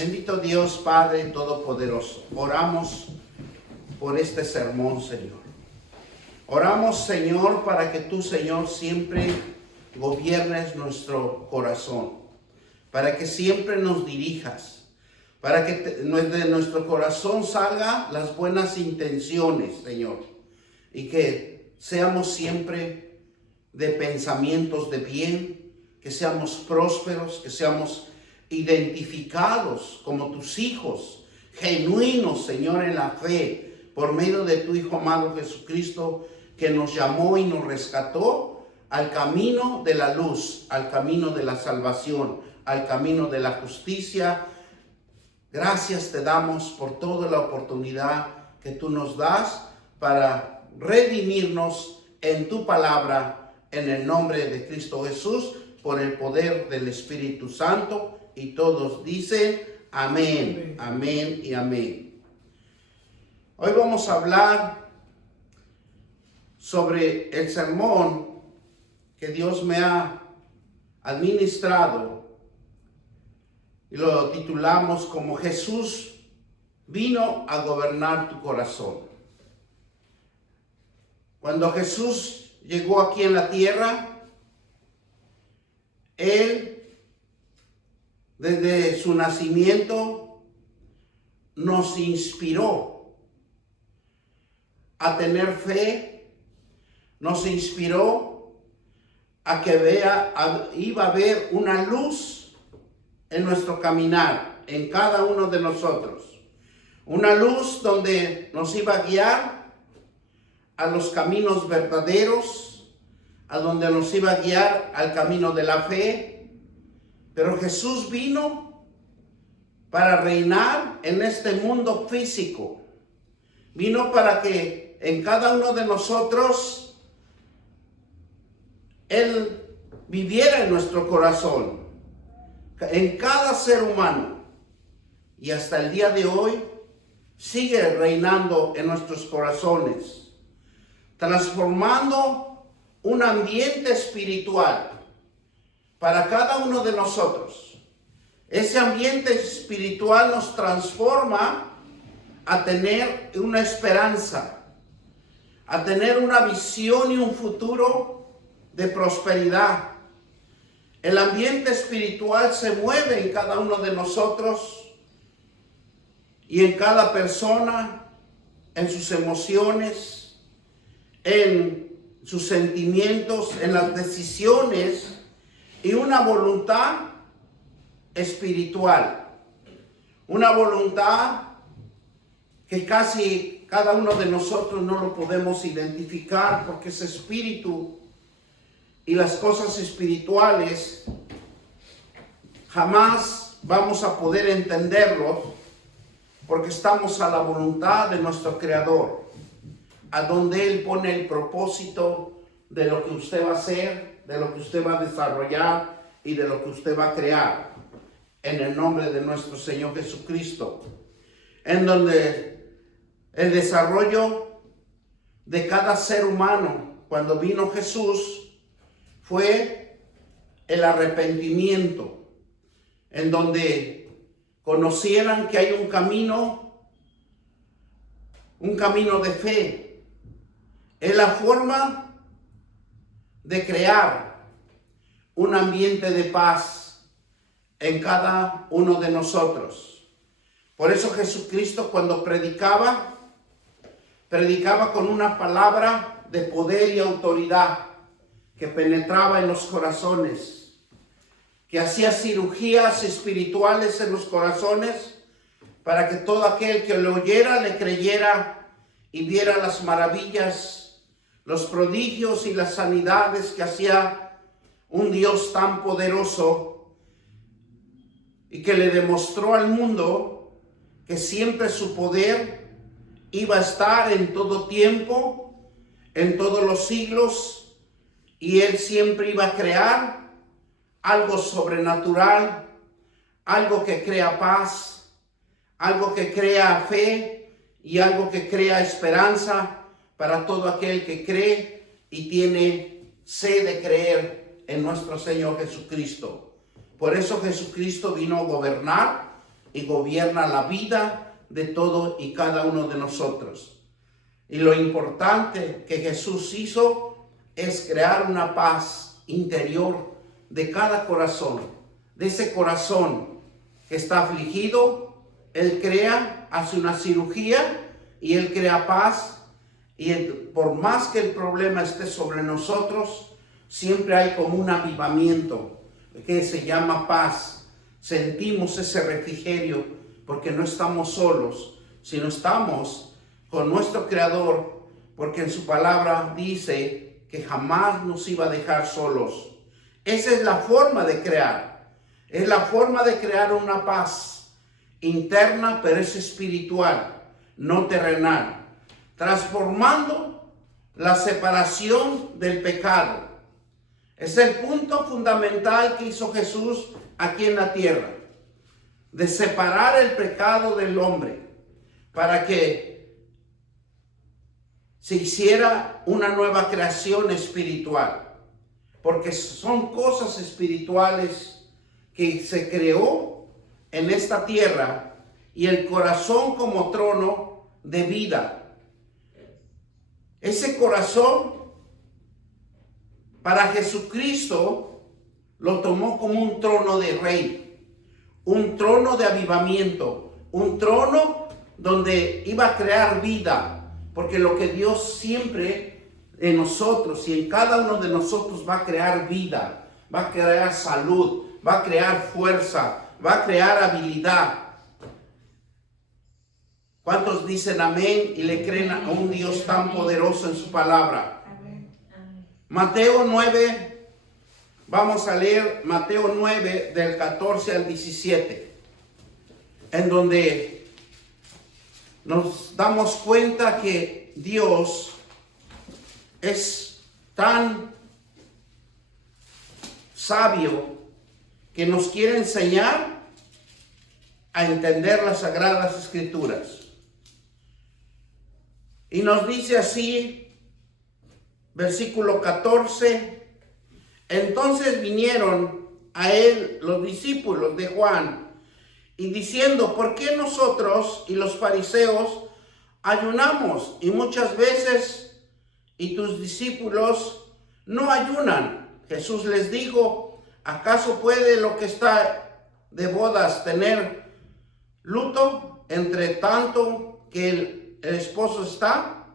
Bendito Dios Padre Todopoderoso, oramos por este sermón, Señor. Oramos, Señor, para que tú, Señor, siempre gobiernes nuestro corazón, para que siempre nos dirijas, para que de nuestro corazón salgan las buenas intenciones, Señor, y que seamos siempre de pensamientos de bien, que seamos prósperos, que seamos identificados como tus hijos, genuinos, Señor, en la fe, por medio de tu Hijo amado Jesucristo, que nos llamó y nos rescató al camino de la luz, al camino de la salvación, al camino de la justicia. Gracias te damos por toda la oportunidad que tú nos das para redimirnos en tu palabra, en el nombre de Cristo Jesús, por el poder del Espíritu Santo. Y todos dicen amén, amén y amén. Hoy vamos a hablar sobre el sermón que Dios me ha administrado y lo titulamos como Jesús vino a gobernar tu corazón. Cuando Jesús llegó aquí en la tierra, Él desde su nacimiento nos inspiró a tener fe, nos inspiró a que iba a haber una luz en nuestro caminar, en cada uno de nosotros. Una luz donde nos iba a guiar a los caminos verdaderos, a donde nos iba a guiar al camino de la fe. Pero Jesús vino para reinar en este mundo físico. Vino para que en cada uno de nosotros Él viviera en nuestro corazón, en cada ser humano. Y hasta el día de hoy sigue reinando en nuestros corazones, transformando un ambiente espiritual para cada uno de nosotros. Ese ambiente espiritual nos transforma a tener una esperanza, a tener una visión y un futuro de prosperidad. El ambiente espiritual se mueve en cada uno de nosotros y en cada persona, en sus emociones, en sus sentimientos, en las decisiones y una voluntad espiritual. Una voluntad que casi cada uno de nosotros no lo podemos identificar, porque ese espíritu y las cosas espirituales jamás vamos a poder entenderlo, porque estamos a la voluntad de nuestro Creador, a donde Él pone el propósito de lo que usted va a hacer, de lo que usted va a desarrollar y de lo que usted va a crear, en el nombre de nuestro Señor Jesucristo, en donde el desarrollo de cada ser humano, cuando vino Jesús, fue el arrepentimiento, en donde conocieran que hay un camino de fe. Es la forma de crear un ambiente de paz en cada uno de nosotros. Por eso Jesucristo, cuando predicaba con una palabra de poder y autoridad que penetraba en los corazones, que hacía cirugías espirituales en los corazones para que todo aquel que lo oyera le creyera y viera las maravillas, los prodigios y las sanidades que hacía un Dios tan poderoso, y que le demostró al mundo que siempre su poder iba a estar en todo tiempo, en todos los siglos, y Él siempre iba a crear algo sobrenatural, algo que crea paz, algo que crea fe y algo que crea esperanza para todo aquel que cree y tiene sed de creer en nuestro Señor Jesucristo. Por eso Jesucristo vino a gobernar y gobierna la vida de todo y cada uno de nosotros. Y lo importante que Jesús hizo es crear una paz interior de cada corazón, de ese corazón que está afligido. Él hace una cirugía y Él crea paz. Y por más que el problema esté sobre nosotros, siempre hay como un avivamiento que se llama paz. Sentimos ese refrigerio porque no estamos solos, sino estamos con nuestro Creador, porque en su palabra dice que jamás nos iba a dejar solos. Esa es la forma de crear. Es la forma de crear una paz interna, pero es espiritual, no terrenal, transformando la separación del pecado. Es el punto fundamental que hizo Jesús aquí en la tierra, de separar el pecado del hombre para que se hiciera una nueva creación espiritual, porque son cosas espirituales que se creó en esta tierra, y el corazón como trono de vida. Ese corazón para Jesucristo lo tomó como un trono de rey, un trono de avivamiento, un trono donde iba a crear vida, porque lo que Dios siempre en nosotros y en cada uno de nosotros va a crear vida, va a crear salud, va a crear fuerza, va a crear habilidad. ¿Cuántos dicen amén y le creen a un Dios tan poderoso en su palabra? Amén. Mateo 9, vamos a leer Mateo 9 del 14 al 17, en donde nos damos cuenta que Dios es tan sabio que nos quiere enseñar a entender las Sagradas Escrituras. Y nos dice así, versículo 14, entonces vinieron a él los discípulos de Juan, y diciendo, ¿por qué nosotros y los fariseos ayunamos y muchas veces y tus discípulos no ayunan? Jesús les dijo, ¿acaso puede lo que está de bodas tener luto entre tanto que el esposo está?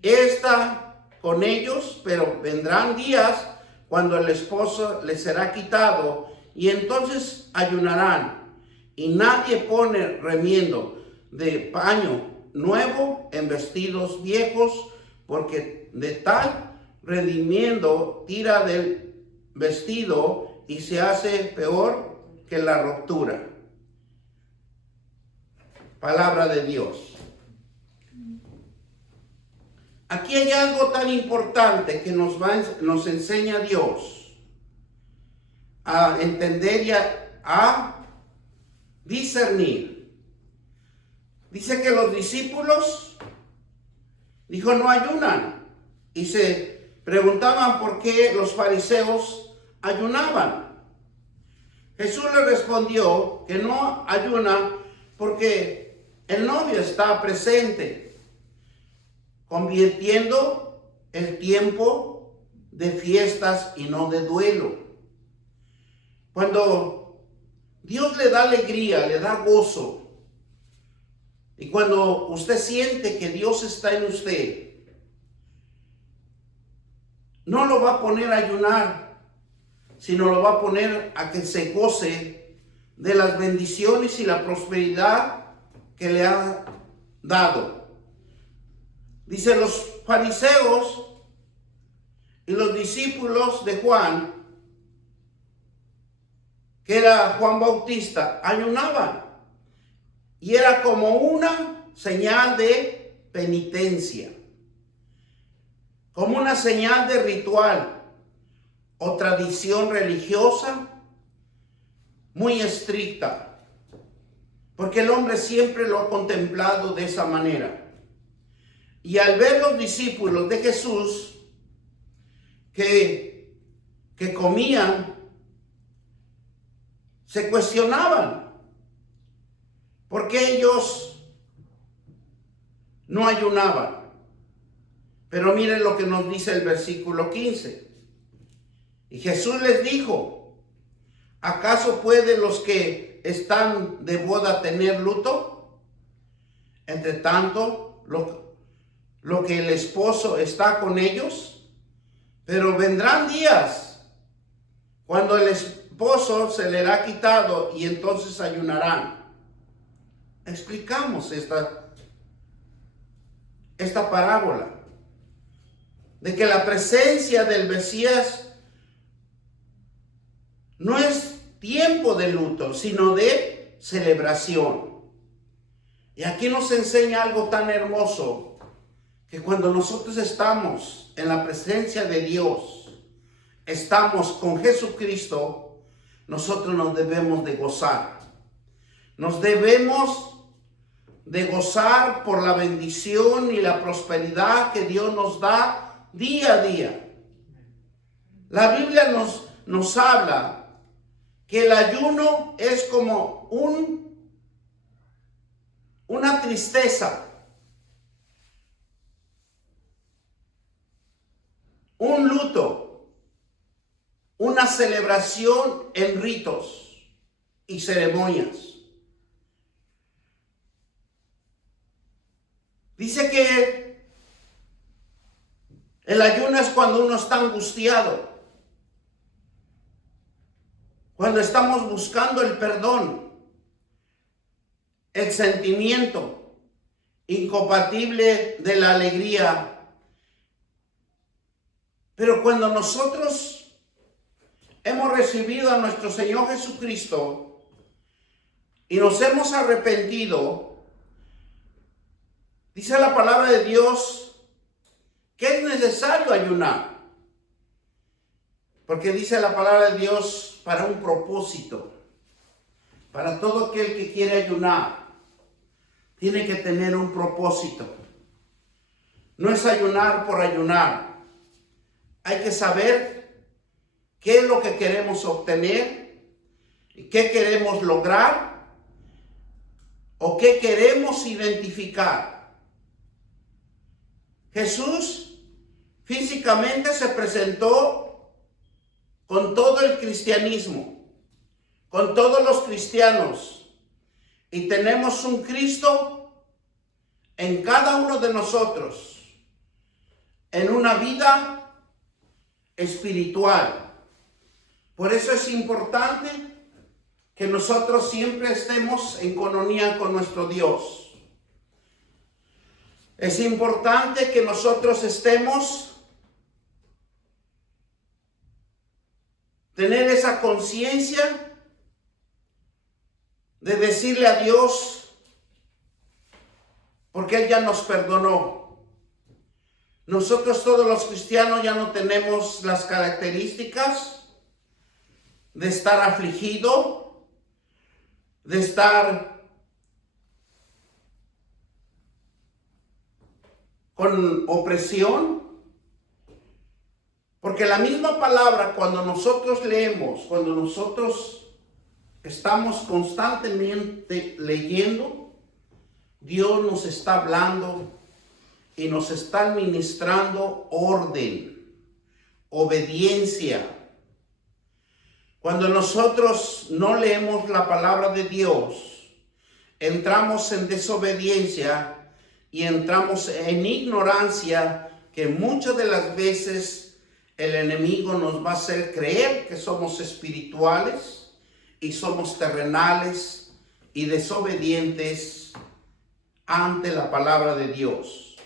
Está con ellos, pero vendrán días cuando el esposo les será quitado, y entonces ayunarán. Y nadie pone remiendo de paño nuevo en vestidos viejos, porque de tal redimiendo tira del vestido y se hace peor que la ruptura. Palabra de Dios. Aquí hay algo tan importante que nos enseña Dios a entender y a discernir. Dice que los discípulos, dijo, no ayunan. Y se preguntaban por qué los fariseos ayunaban. Jesús le respondió que no ayunan porque el novio está presente, convirtiendo el tiempo de fiestas y no de duelo. Cuando Dios le da alegría, le da gozo, y cuando usted siente que Dios está en usted, no lo va a poner a ayunar, sino lo va a poner a que se goce de las bendiciones y la prosperidad que le ha dado. Dice, los fariseos y los discípulos de Juan, que era Juan Bautista, ayunaban. Y era como una señal de penitencia, como una señal de ritual o tradición religiosa muy estricta, porque el hombre siempre lo ha contemplado de esa manera. Y al ver los discípulos de Jesús que comían, se cuestionaban por qué ellos no ayunaban. Pero miren lo que nos dice el versículo 15. Y Jesús les dijo: ¿acaso pueden los que están de boda tener luto? Entre tanto, lo que el esposo está con ellos. Pero vendrán días cuando el esposo se le hará quitado y entonces ayunarán. Explicamos esta parábola de que la presencia del Mesías no es tiempo de luto, sino de celebración. Y aquí nos enseña algo tan hermoso, que cuando nosotros estamos en la presencia de Dios, estamos con Jesucristo, nosotros nos debemos de gozar. Nos debemos de gozar por la bendición y la prosperidad que Dios nos da día a día. La Biblia nos habla que el ayuno es como una tristeza, un luto, una celebración en ritos y ceremonias. Dice que el ayuno es cuando uno está angustiado, cuando estamos buscando el perdón, el sentimiento incompatible de la alegría. Pero cuando nosotros hemos recibido a nuestro Señor Jesucristo y nos hemos arrepentido, dice la palabra de Dios que es necesario ayunar. Porque dice la palabra de Dios para un propósito. Para todo aquel que quiere ayunar, tiene que tener un propósito. No es ayunar por ayunar. Hay que saber qué es lo que queremos obtener, y qué queremos lograr, o qué queremos identificar. Jesús físicamente se presentó con todo el cristianismo, con todos los cristianos, y tenemos un Cristo en cada uno de nosotros, en una vida espiritual. Por eso es importante que nosotros siempre estemos en comunión con nuestro Dios. Es importante que nosotros estemos tener esa conciencia de decirle a Dios, porque Él ya nos perdonó. Nosotros todos los cristianos ya no tenemos las características de estar afligido, de estar con opresión. Porque la misma palabra, cuando nosotros leemos, cuando nosotros estamos constantemente leyendo, Dios nos está hablando y nos está administrando orden, obediencia. Cuando nosotros no leemos la palabra de Dios, entramos en desobediencia y entramos en ignorancia, que muchas de las veces el enemigo nos va a hacer creer que somos espirituales y somos terrenales y desobedientes ante la palabra de Dios.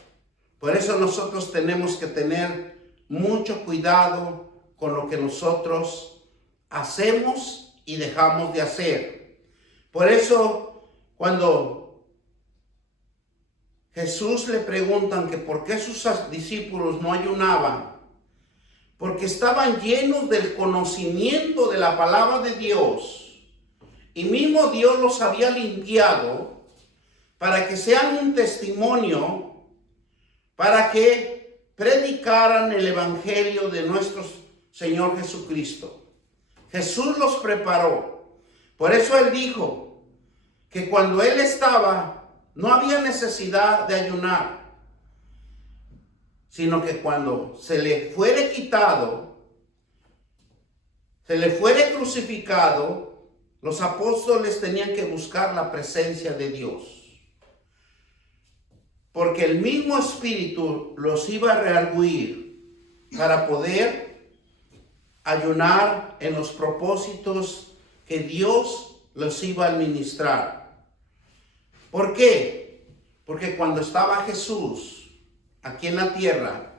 Por eso nosotros tenemos que tener mucho cuidado con lo que nosotros hacemos y dejamos de hacer. Por eso cuando Jesús le preguntan que por qué sus discípulos no ayunaban, porque estaban llenos del conocimiento de la palabra de Dios, y mismo Dios los había limpiado para que sean un testimonio, para que predicaran el evangelio de nuestro Señor Jesucristo. Jesús los preparó Por eso él dijo que cuando él estaba, no había necesidad de ayunar, sino que cuando se le fuere quitado, se le fuere crucificado, los apóstoles tenían que buscar la presencia de Dios. Porque el mismo Espíritu los iba a rearguir para poder ayunar en los propósitos que Dios los iba a administrar. ¿Por qué? Porque cuando estaba Jesús aquí en la tierra,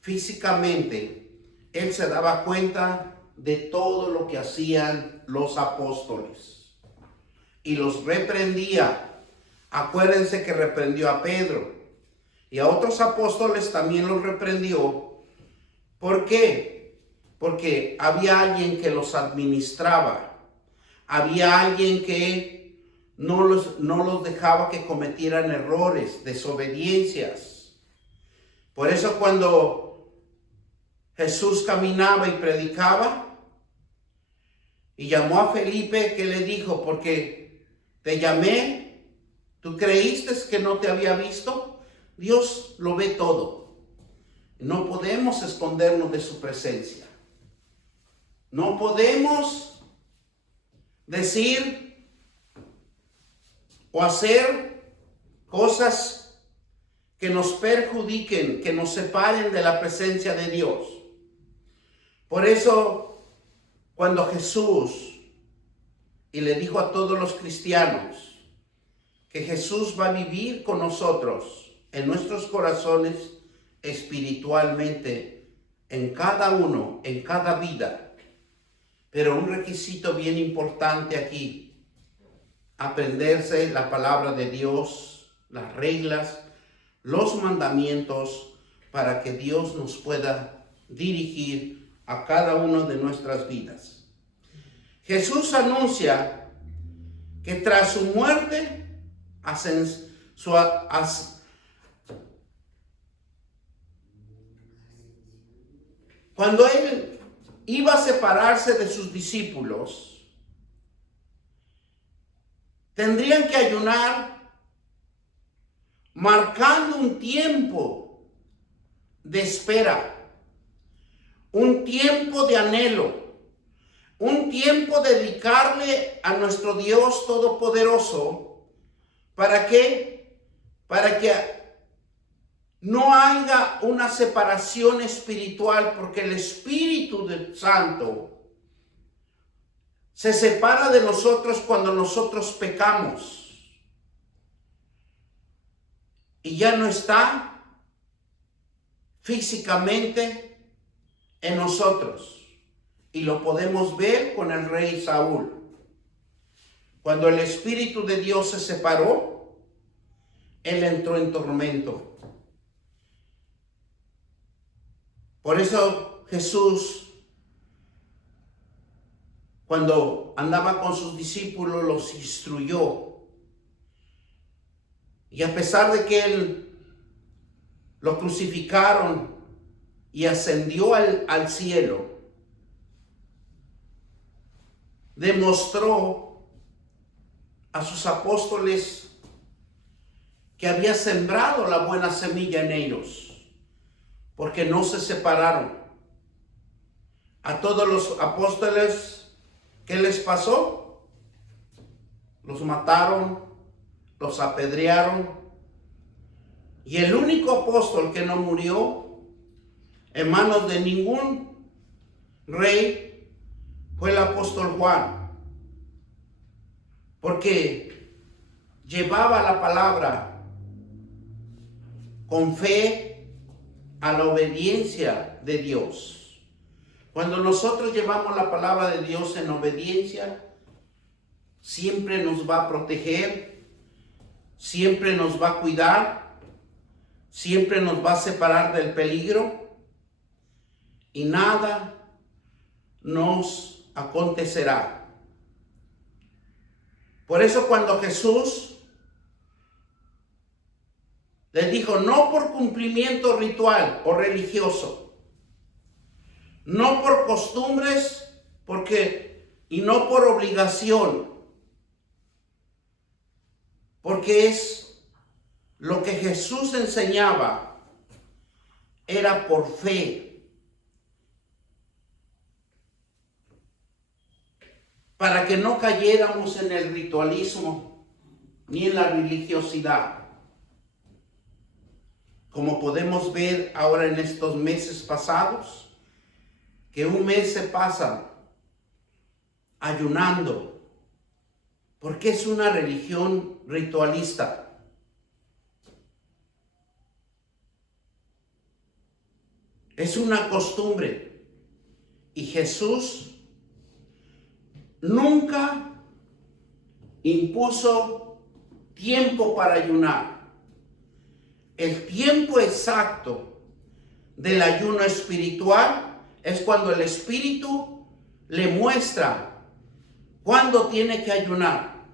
físicamente, él se daba cuenta de todo lo que hacían los apóstoles y los reprendía. Acuérdense que reprendió a Pedro y a otros apóstoles también los reprendió. ¿Por qué? Porque había alguien que los administraba. Había alguien que no los dejaba que cometieran errores, desobediencias. Por eso cuando Jesús caminaba y predicaba y llamó a Felipe, ¿qué le dijo? Porque te llamé, ¿tú creíste que no te había visto? Dios lo ve todo. No podemos escondernos de su presencia. No podemos decir o hacer cosas que nos perjudiquen, que nos separen de la presencia de Dios. Por eso, cuando Jesús, y le dijo a todos los cristianos, que Jesús va a vivir con nosotros en nuestros corazones espiritualmente, en cada uno, en cada vida. Pero un requisito bien importante aquí, aprenderse la palabra de Dios, las reglas, los mandamientos, para que Dios nos pueda dirigir a cada uno de nuestras vidas. Jesús anuncia que tras su muerte, cuando él iba a separarse de sus discípulos, tendrían que ayunar, marcando un tiempo de espera, un tiempo de anhelo, un tiempo de dedicarle a nuestro Dios Todopoderoso. ¿Para qué? Para que no haya una separación espiritual, porque el Espíritu Santo se separa de nosotros cuando nosotros pecamos. Y ya no está físicamente en nosotros. Y lo podemos ver con el rey Saúl. Cuando el Espíritu de Dios se separó, él entró en tormento. Por eso Jesús, cuando andaba con sus discípulos, los instruyó. Y a pesar de que él lo crucificaron y ascendió al cielo, demostró a sus apóstoles que había sembrado la buena semilla en ellos, porque no se separaron. A todos los apóstoles, ¿qué les pasó? Los mataron, los apedrearon. Y el único apóstol que no murió en manos de ningún rey fue el apóstol Juan, porque llevaba la palabra con fe a la obediencia de Dios. Cuando nosotros llevamos la palabra de Dios en obediencia, siempre nos va a proteger, siempre nos va a cuidar, siempre nos va a separar del peligro y nada nos acontecerá. Por eso cuando Jesús les dijo, no por cumplimiento ritual o religioso, no por costumbres, porque y no por obligación, porque es lo que Jesús enseñaba, era por fe, para que no cayéramos en el ritualismo ni en la religiosidad. Como podemos ver ahora en estos meses pasados, que un mes se pasa ayunando, porque es una religión ritualista. Es una costumbre. Y Jesús nunca impuso tiempo para ayunar. El tiempo exacto del ayuno espiritual es cuando el Espíritu le muestra cuándo tiene que ayunar.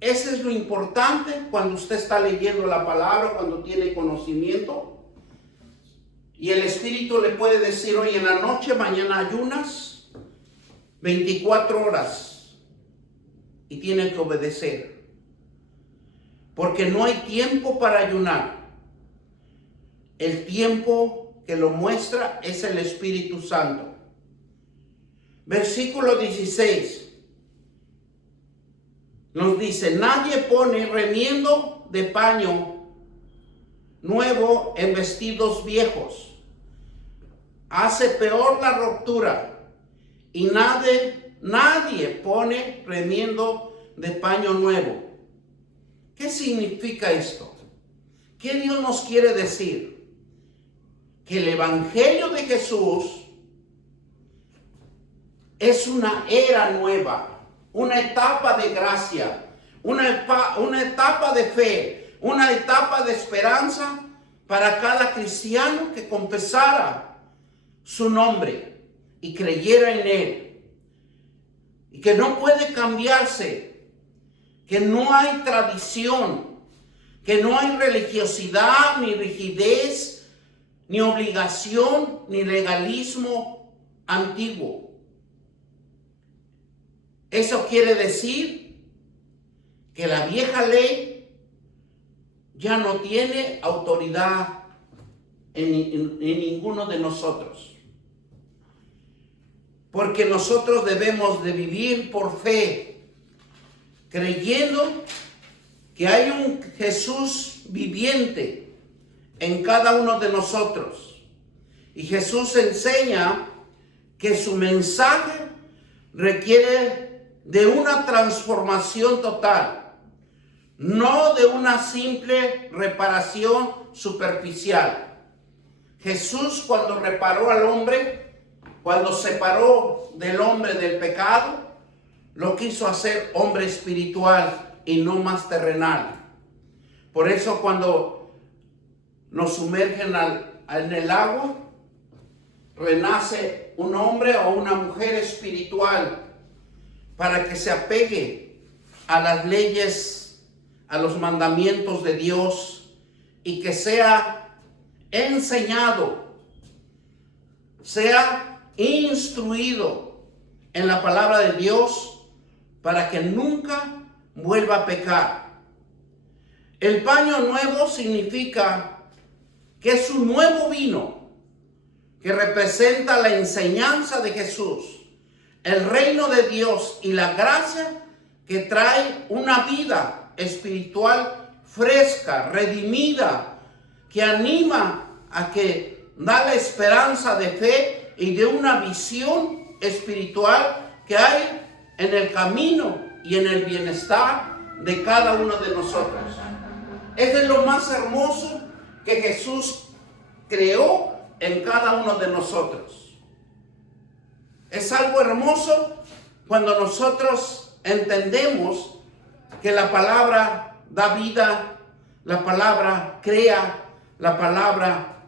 Eso es lo importante cuando usted está leyendo la palabra, cuando tiene conocimiento. Y el Espíritu le puede decir, hoy en la noche, mañana ayunas 24 horas. Y tiene que obedecer. Porque no hay tiempo para ayunar. El tiempo que lo muestra es el Espíritu Santo. Versículo 16. Nos dice, nadie pone remiendo de paño nuevo en vestidos viejos. Hace peor la ruptura. Y nadie pone remiendo de paño nuevo. ¿Qué significa esto? ¿Qué Dios nos quiere decir? Que el Evangelio de Jesús es una era nueva, una etapa de gracia, una etapa de fe, una etapa de esperanza para cada cristiano que confesara su nombre y creyera en él. Y que no puede cambiarse, que no hay tradición, que no hay religiosidad ni rigidez, ni obligación, ni legalismo antiguo. Eso quiere decir que la vieja ley ya no tiene autoridad en ninguno de nosotros. Porque nosotros debemos de vivir por fe, creyendo que hay un Jesús viviente en cada uno de nosotros. Y Jesús enseña que su mensaje requiere de una transformación total, no de una simple reparación superficial. Jesús, cuando reparó al hombre, cuando separó del hombre del pecado, lo quiso hacer hombre espiritual y no más terrenal. Por eso cuando nos sumergen en el agua, renace un hombre o una mujer espiritual para que se apegue a las leyes, a los mandamientos de Dios y que sea enseñado, sea instruido en la palabra de Dios para que nunca vuelva a pecar. El paño nuevo significa que es un nuevo vino que representa la enseñanza de Jesús, el reino de Dios y la gracia que trae una vida espiritual fresca, redimida, que anima a que da la esperanza de fe y de una visión espiritual que hay en el camino y en el bienestar de cada uno de nosotros. Eso es lo más hermoso que Jesús creó en cada uno de nosotros. Es algo hermoso cuando nosotros entendemos que la palabra da vida, la palabra crea, la palabra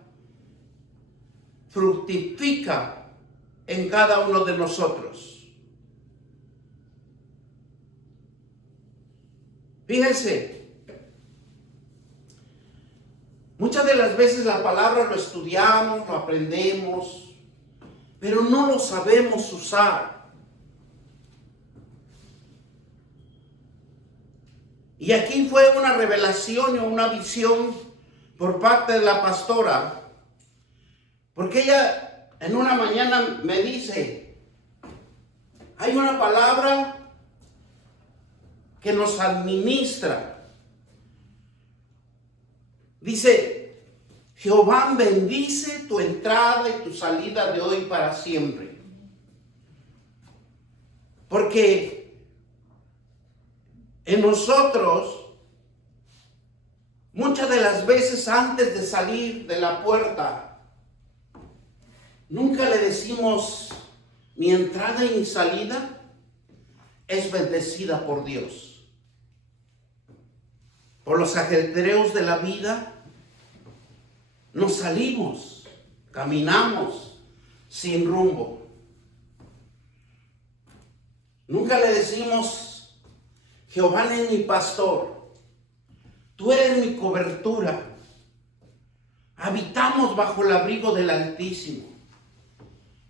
fructifica en cada uno de nosotros. Fíjense, muchas de las veces la palabra lo estudiamos, lo aprendemos, pero no lo sabemos usar. Y aquí fue una revelación o una visión por parte de la pastora, porque ella en una mañana me dice, hay una palabra que nos administra. Dice, Jehová bendice tu entrada y tu salida de hoy para siempre. Porque en nosotros, muchas de las veces antes de salir de la puerta, nunca le decimos, mi entrada y mi salida es bendecida por Dios. Por los ajetreos de la vida, nos salimos, caminamos sin rumbo. Nunca le decimos, Jehová es mi pastor, tú eres mi cobertura, habitamos bajo el abrigo del Altísimo.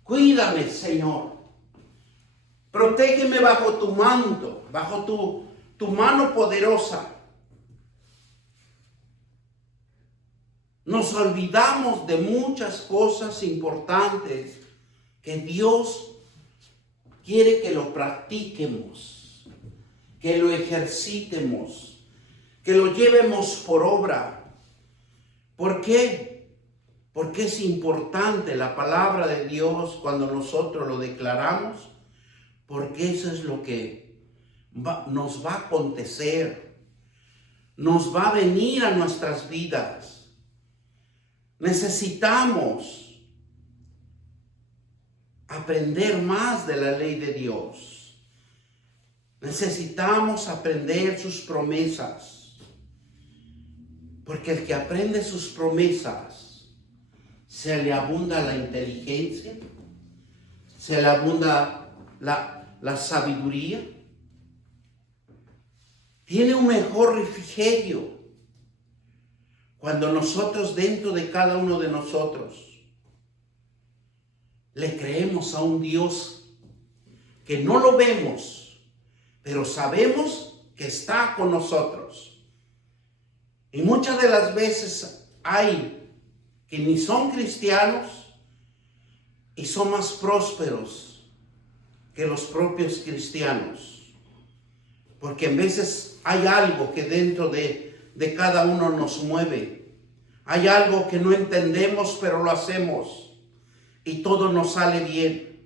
Cuídame, Señor, protégeme bajo tu manto, bajo tu mano poderosa. Nos olvidamos de muchas cosas importantes que Dios quiere que lo practiquemos, que lo ejercitemos, que lo llevemos por obra. ¿Por qué? Porque es importante la palabra de Dios cuando nosotros lo declaramos, porque eso es lo que nos va a acontecer, nos va a venir a nuestras vidas. Necesitamos aprender más de la ley de Dios. Necesitamos aprender sus promesas. Porque el que aprende sus promesas, se le abunda la inteligencia, se le abunda la sabiduría, tiene un mejor refrigerio cuando nosotros, dentro de cada uno de nosotros, le creemos a un Dios que no lo vemos, pero sabemos que está con nosotros. Y muchas de las veces hay que ni son cristianos y son más prósperos que los propios cristianos. Porque en veces hay algo que dentro de cada uno nos mueve. Hay algo que no entendemos, pero lo hacemos. Y todo nos sale bien.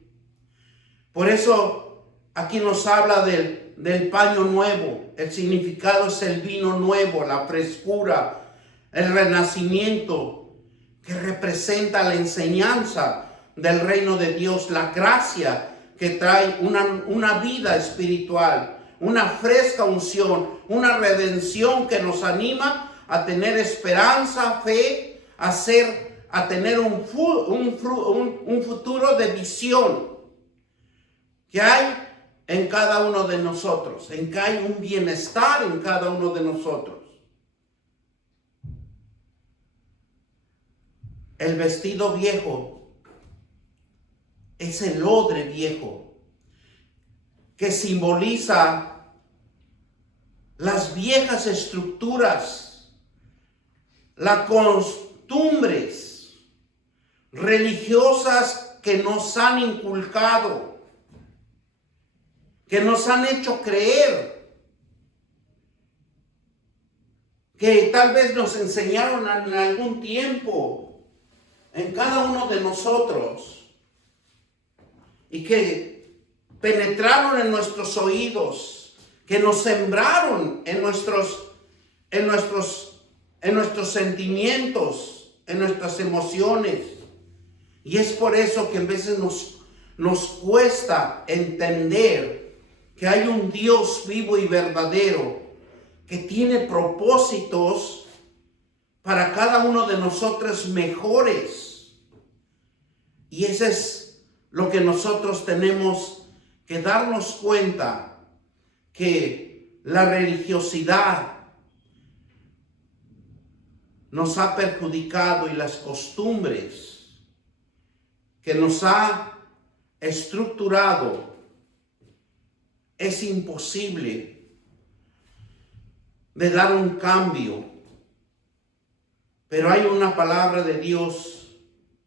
Por eso aquí nos habla del paño nuevo. El significado es el vino nuevo, la frescura, el renacimiento, que representa la enseñanza del reino de Dios, la gracia que trae una vida espiritual, una fresca unción, una redención que nos anima a tener esperanza, fe, a tener un futuro de visión que hay en cada uno de nosotros, en que hay un bienestar en cada uno de nosotros. El vestido viejo es el odre viejo que simboliza las viejas estructuras, las costumbres religiosas que nos han inculcado, que nos han hecho creer, que tal vez nos enseñaron en algún tiempo en cada uno de nosotros y que penetraron en nuestros oídos, que nos sembraron en nuestros sentimientos, en nuestras emociones. Y es por eso que a veces nos cuesta entender que hay un Dios vivo y verdadero que tiene propósitos para cada uno de nosotros mejores. Y eso es lo que nosotros tenemos que darnos cuenta, que la religiosidad nos ha perjudicado y las costumbres que nos ha estructurado, es imposible de dar un cambio. Pero hay una palabra de Dios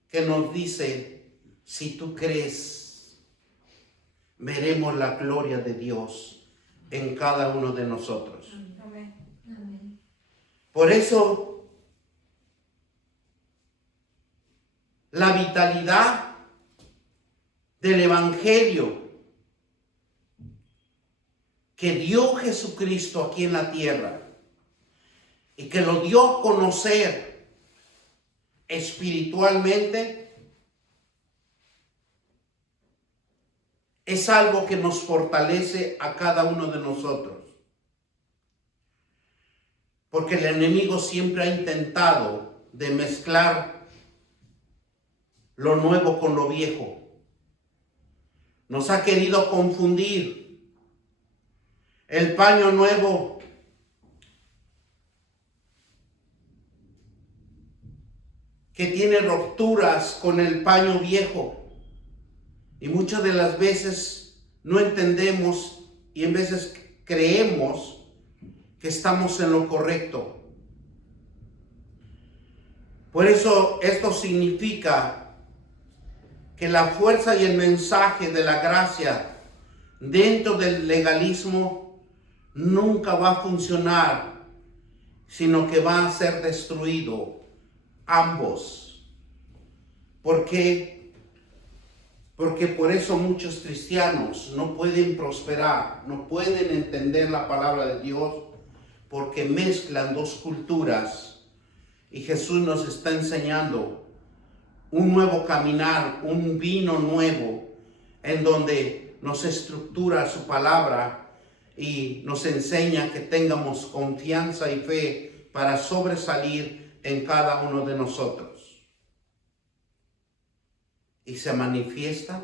que nos dice, si tú crees, veremos la gloria de Dios en cada uno de nosotros. Amén. Amén. Por eso, la vitalidad del Evangelio que dio Jesucristo aquí en la tierra y que lo dio a conocer espiritualmente, es algo que nos fortalece a cada uno de nosotros. Porque el enemigo siempre ha intentado de mezclar lo nuevo con lo viejo. Nos ha querido confundir. El paño nuevo que tiene rupturas con el paño viejo. Y muchas de las veces no entendemos y en veces creemos que estamos en lo correcto. Por eso esto significa que la fuerza y el mensaje de la gracia dentro del legalismo nunca va a funcionar, sino que va a ser destruido ambos. ¿Por qué? Porque por eso muchos cristianos no pueden prosperar, no pueden entender la palabra de Dios, porque mezclan dos culturas. Y Jesús nos está enseñando un nuevo caminar, un vino nuevo, en donde nos estructura su palabra y nos enseña que tengamos confianza y fe para sobresalir en cada uno de nosotros. Y se manifiesta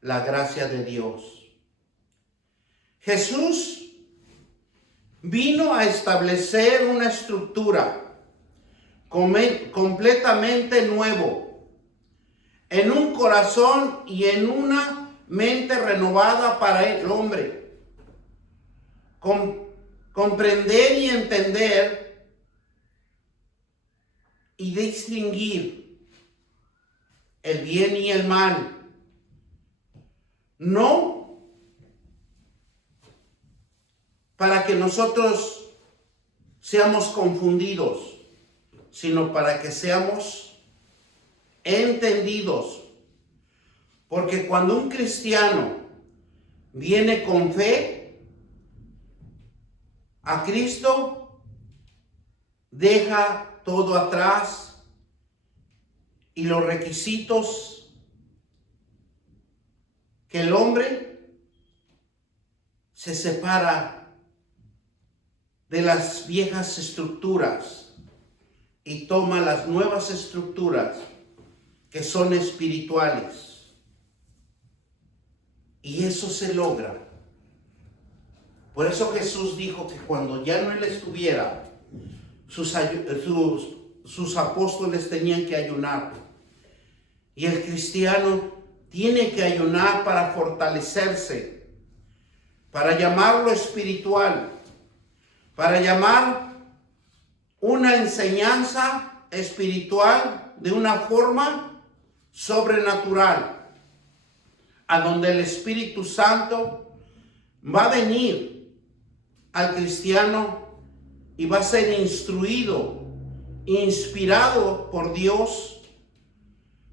la gracia de Dios. Jesús vino a establecer una estructura completamente nuevo, en un corazón y en una mente renovada para el hombre. Comprender y entender y distinguir el bien y el mal. No para que nosotros seamos confundidos, sino para que seamos entendidos. Porque cuando un cristiano viene con fe a Cristo, deja todo atrás y los requisitos que el hombre se separa de las viejas estructuras y toma las nuevas estructuras que son espirituales. Y eso se logra. Por eso Jesús dijo que cuando ya no Él estuviera, sus apóstoles tenían que ayunar. Y el cristiano tiene que ayunar para fortalecerse, para llamarlo espiritual, para llamar una enseñanza espiritual de una forma sobrenatural, a donde el Espíritu Santo va a venir al cristiano y va a ser instruido, inspirado por Dios,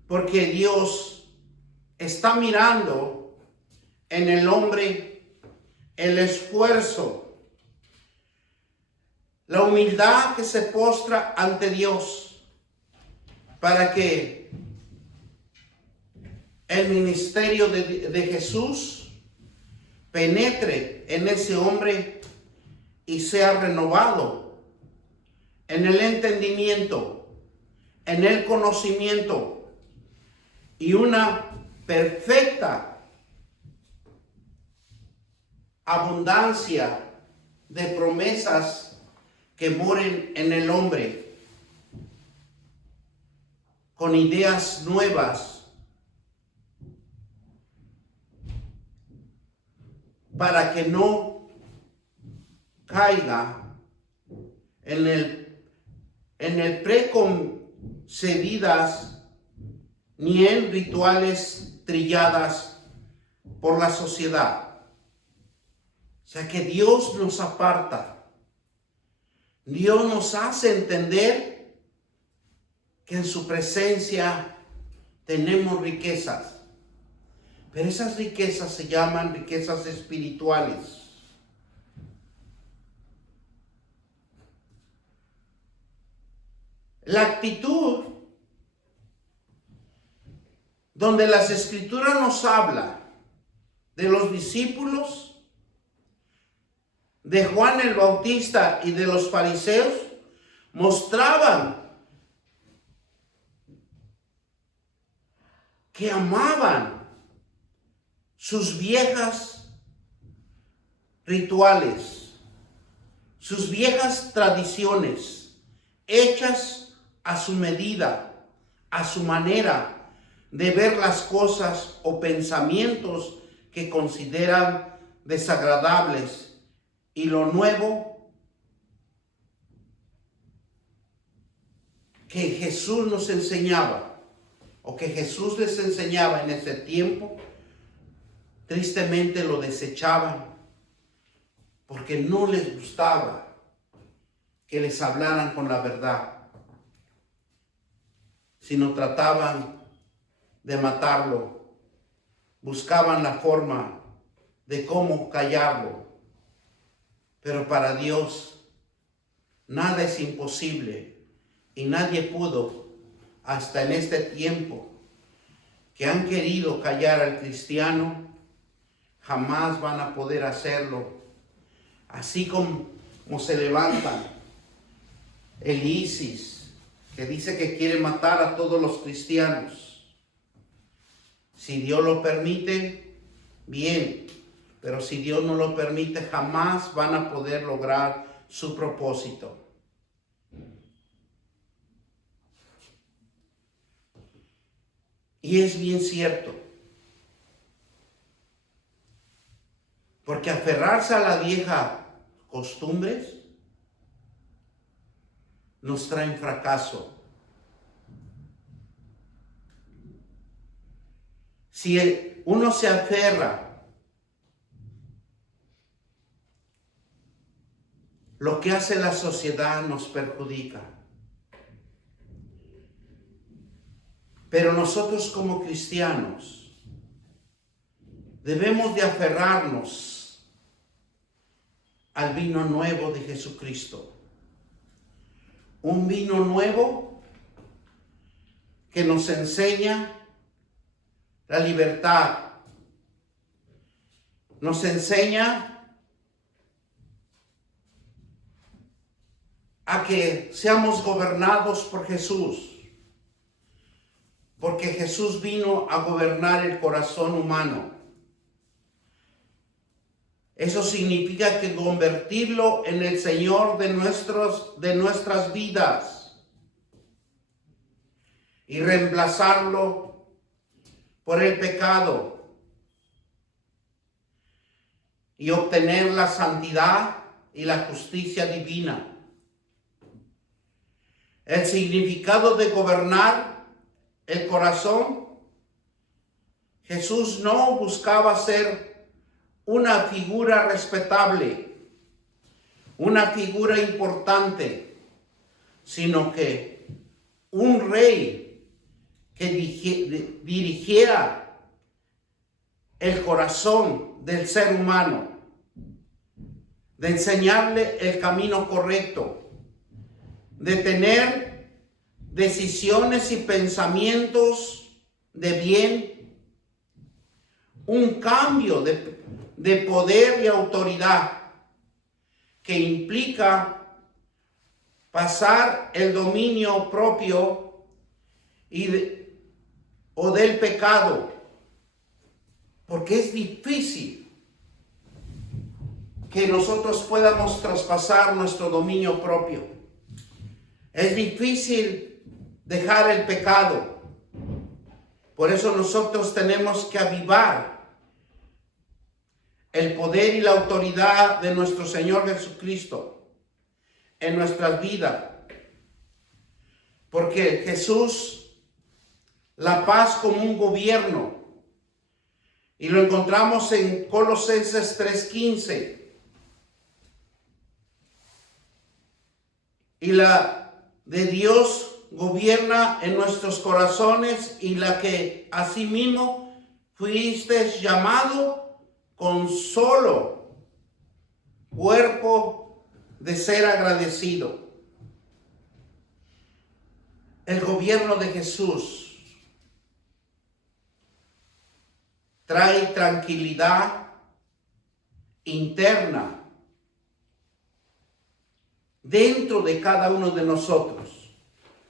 porque Dios está mirando en el hombre el esfuerzo, la humildad que se postra ante Dios, para que el ministerio de Jesús penetre en ese hombre y sea renovado en el entendimiento, en el conocimiento y una perfecta abundancia de promesas que moren en el hombre, con ideas nuevas, para que no caiga en el preconcebidas ni en rituales trilladas por la sociedad. O sea que Dios nos aparta. Dios nos hace entender que en su presencia tenemos riquezas. Pero esas riquezas se llaman riquezas espirituales. La actitud donde las Escrituras nos habla de los discípulos, de Juan el Bautista y de los fariseos, mostraban que amaban sus viejas rituales, sus viejas tradiciones, hechas a su medida, a su manera de ver las cosas o pensamientos que consideran desagradables, y lo nuevo que Jesús nos enseñaba o que Jesús les enseñaba en ese tiempo, tristemente lo desechaban porque no les gustaba que les hablaran con la verdad, sino trataban de matarlo, buscaban la forma de cómo callarlo. Pero para Dios nada es imposible, y nadie pudo hasta en este tiempo que han querido callar al cristiano, jamás van a poder hacerlo. Así como se levanta el ISIS, que dice que quiere matar a todos los cristianos. Si Dios lo permite, bien. Pero si Dios no lo permite, jamás van a poder lograr su propósito. Y es bien cierto. Porque aferrarse a la vieja costumbres nos traen fracaso. Si uno se aferra, lo que hace la sociedad nos perjudica. Pero nosotros como cristianos debemos de aferrarnos al vino nuevo de Jesucristo. Un vino nuevo que nos enseña la libertad, nos enseña a que seamos gobernados por Jesús, porque Jesús vino a gobernar el corazón humano. Eso significa que convertirlo en el Señor de nuestras vidas y reemplazarlo por el pecado y obtener la santidad y la justicia divina. El significado de gobernar el corazón, Jesús no buscaba ser una figura respetable, una figura importante, sino que un rey que dirigiera el corazón del ser humano, de enseñarle el camino correcto, de tener decisiones y pensamientos de bien, un cambio de poder y autoridad que implica pasar el dominio propio o del pecado, porque es difícil que nosotros podamos traspasar nuestro dominio propio. Es difícil dejar el pecado. Por eso nosotros tenemos que avivar el poder y la autoridad de nuestro Señor Jesucristo. en nuestras vidas. Porque Jesús, la paz como un gobierno, y lo encontramos en Colosenses 3:15. Y la de Dios gobierna en nuestros corazones, y la que asimismo fuiste llamado con solo cuerpo de ser agradecido. El gobierno de Jesús trae tranquilidad interna dentro de cada uno de nosotros,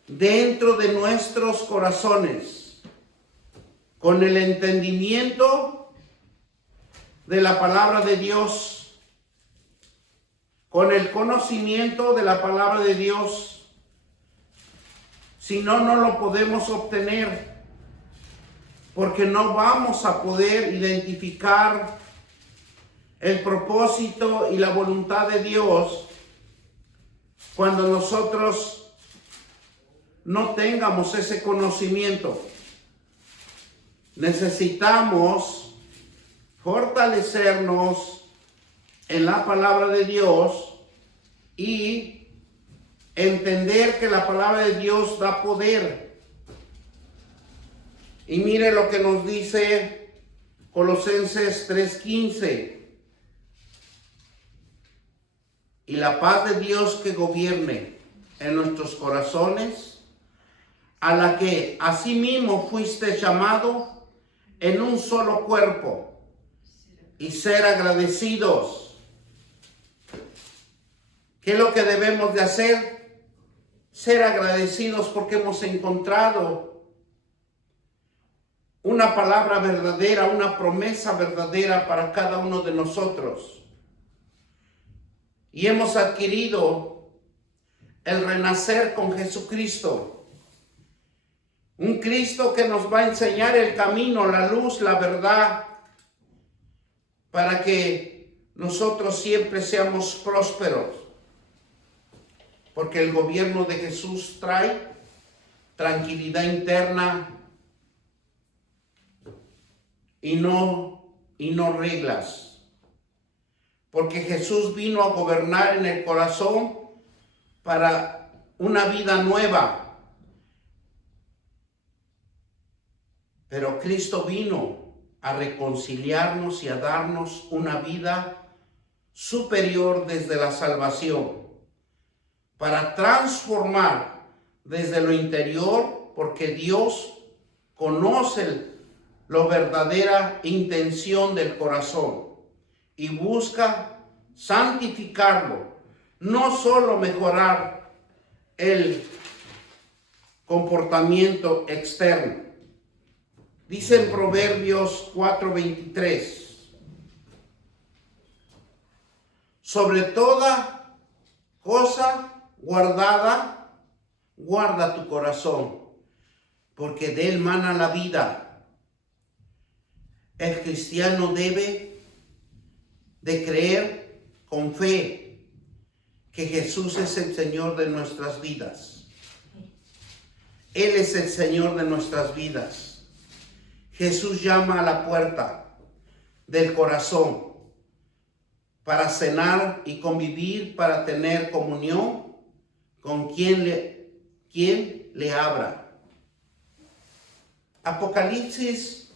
dentro de nuestros corazones, con el entendimiento de la palabra de Dios, con el conocimiento de la palabra de Dios. Si no, no lo podemos obtener, porque no vamos a poder identificar el propósito y la voluntad de Dios cuando nosotros no tengamos ese conocimiento. Necesitamos fortalecernos en la palabra de Dios y entender que la palabra de Dios da poder. Y mire lo que nos dice Colosenses 3:15. Y la paz de Dios que gobierne en nuestros corazones, a la que asimismo fuiste llamado en un solo cuerpo, y ser agradecidos. ¿Qué es lo que debemos de hacer? Ser agradecidos porque hemos encontrado una palabra verdadera, una promesa verdadera para cada uno de nosotros. Y hemos adquirido el renacer con Jesucristo. Un Cristo que nos va a enseñar el camino, la luz, la verdad, para que nosotros siempre seamos prósperos. Porque el gobierno de Jesús trae tranquilidad interna y no reglas. Porque Jesús vino a gobernar en el corazón para una vida nueva. Pero Cristo vino a reconciliarnos y a darnos una vida superior desde la salvación, para transformar desde lo interior, porque Dios conoce la verdadera intención del corazón y busca santificarlo, no solo mejorar el comportamiento externo. Dice en Proverbios 4:23, sobre toda cosa guardada, guarda tu corazón, porque de él mana la vida. El cristiano debe de creer con fe que Jesús es el Señor de nuestras vidas. Él es el Señor de nuestras vidas. Jesús llama a la puerta del corazón para cenar y convivir, para tener comunión con quien le abra. Apocalipsis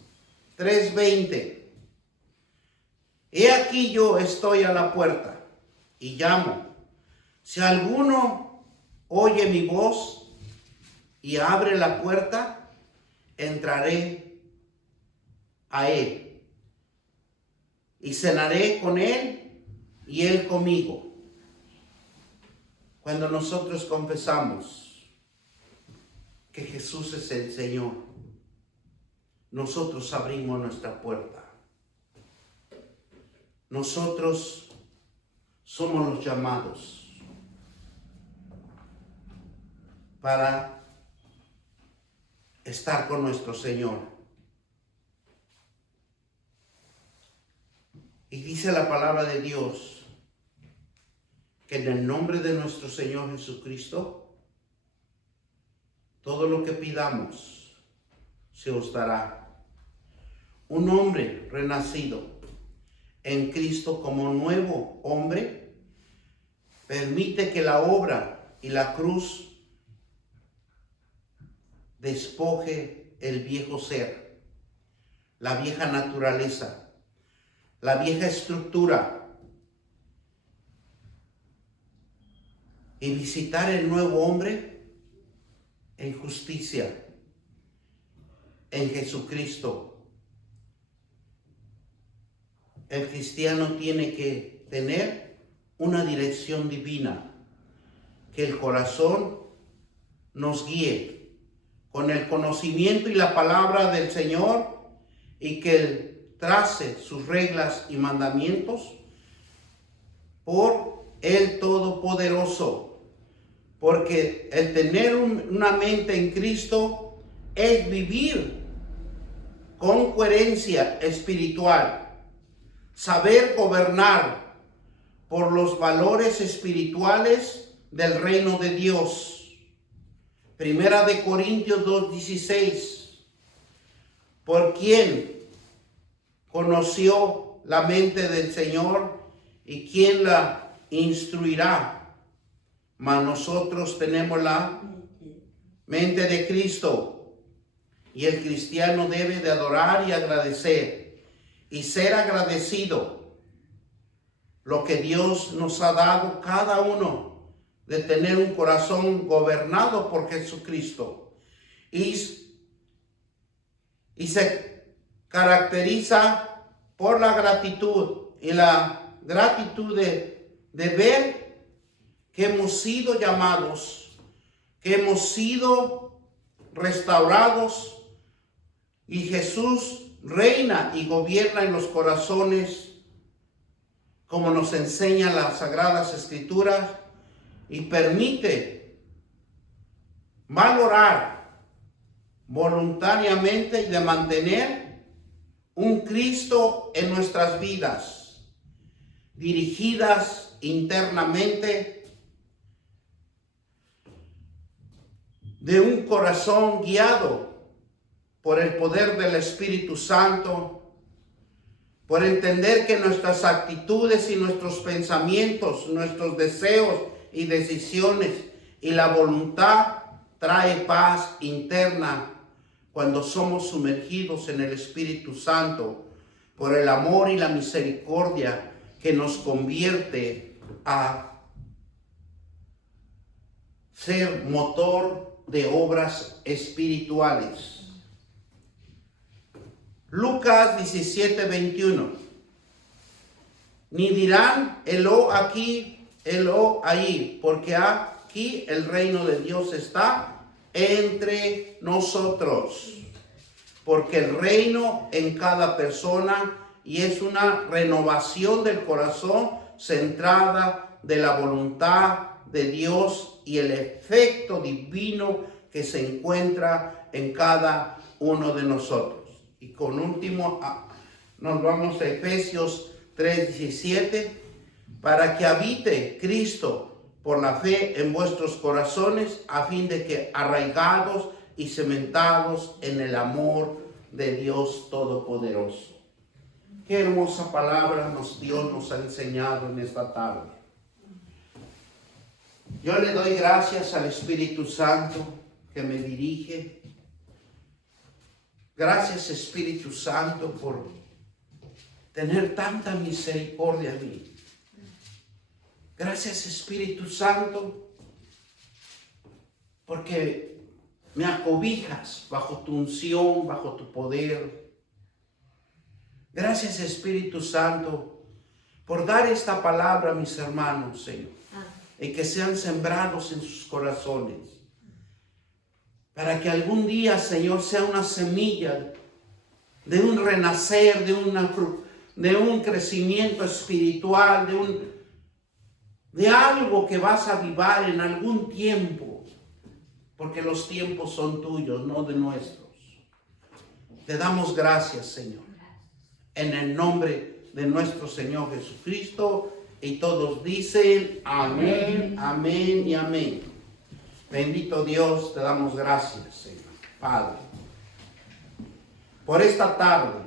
3:20. He aquí yo estoy a la puerta y llamo. Si alguno oye mi voz y abre la puerta, entraré a él y cenaré con él y él conmigo. Cuando nosotros confesamos que Jesús es el Señor, nosotros abrimos nuestra puerta. Nosotros somos los llamados para estar con nuestro Señor. Y dice la palabra de Dios que en el nombre de nuestro Señor Jesucristo, todo lo que pidamos se os dará. Un hombre renacido en Cristo como nuevo hombre permite que la obra y la cruz despoje el viejo ser, la vieja naturaleza, la vieja estructura, y visitar el nuevo hombre en justicia, en Jesucristo. El cristiano tiene que tener una dirección divina, que el corazón nos guíe con el conocimiento y la palabra del Señor, y que Él trace sus reglas y mandamientos por el Todopoderoso. Porque el tener una mente en Cristo es vivir con coherencia espiritual, saber gobernar por los valores espirituales del reino de Dios. Primera de Corintios 2:16. Por quien conoció la mente del Señor y quién la instruirá. Mas nosotros tenemos la mente de Cristo, y el cristiano debe de adorar y agradecer y ser agradecido lo que Dios nos ha dado cada uno, de tener un corazón gobernado por Jesucristo, y se caracteriza por la gratitud, y la gratitud de ver que hemos sido llamados, que hemos sido restaurados, y Jesús reina y gobierna en los corazones, como nos enseñan las Sagradas Escrituras, y permite valorar voluntariamente y de mantener un Cristo en nuestras vidas, dirigidas internamente de un corazón guiado por el poder del Espíritu Santo, por entender que nuestras actitudes y nuestros pensamientos, nuestros deseos y decisiones y la voluntad trae paz interna cuando somos sumergidos en el Espíritu Santo, por el amor y la misericordia que nos convierte a ser motor de obras espirituales. Lucas 17:21. Ni dirán Eló aquí, Eló ahí, porque aquí el reino de Dios está entre nosotros. Porque el reino en cada persona, y es una renovación del corazón centrada de la voluntad de Dios y el efecto divino que se encuentra en cada uno de nosotros. Y con último, nos vamos a Efesios 3:17, para que habite Cristo por la fe en vuestros corazones, a fin de que arraigados y cementados en el amor de Dios Todopoderoso. Qué hermosa palabra Dios nos ha enseñado en esta tarde. Yo le doy gracias al Espíritu Santo que me dirige. Gracias, Espíritu Santo, por tener tanta misericordia a mí. Gracias, Espíritu Santo, porque me acobijas bajo tu unción, bajo tu poder. Gracias, Espíritu Santo, por dar esta palabra a mis hermanos, Señor, y que sean sembrados en sus corazones, para que algún día, Señor, sea una semilla de un renacer, de un crecimiento espiritual, de algo que vas a avivar en algún tiempo, porque los tiempos son tuyos, no de nuestros. Te damos gracias, Señor, en el nombre de nuestro Señor Jesucristo, Y todos dicen amén, amén y amén. Bendito Dios, te damos gracias, Señor, Padre, por esta tarde